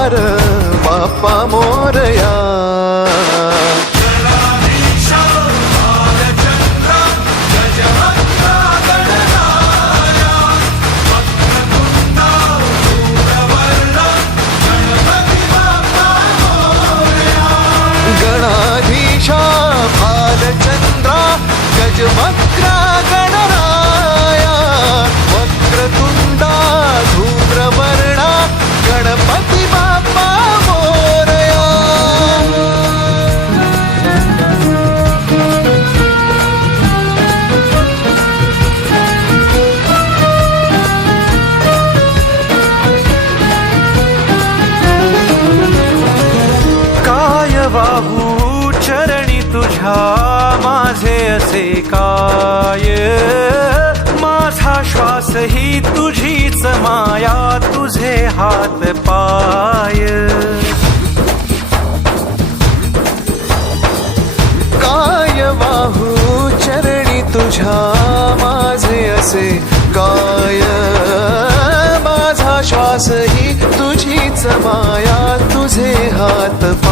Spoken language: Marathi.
अवतार बाप्पा मोरया. गणा चरणी माझे असे काय? माझा श्वास ही तुझीच माया तुझे हात पाय. काय वाहू चरणी तुझ्या माझे असे काय? माझा श्वास ही तुझीच माया तुझे हात पाय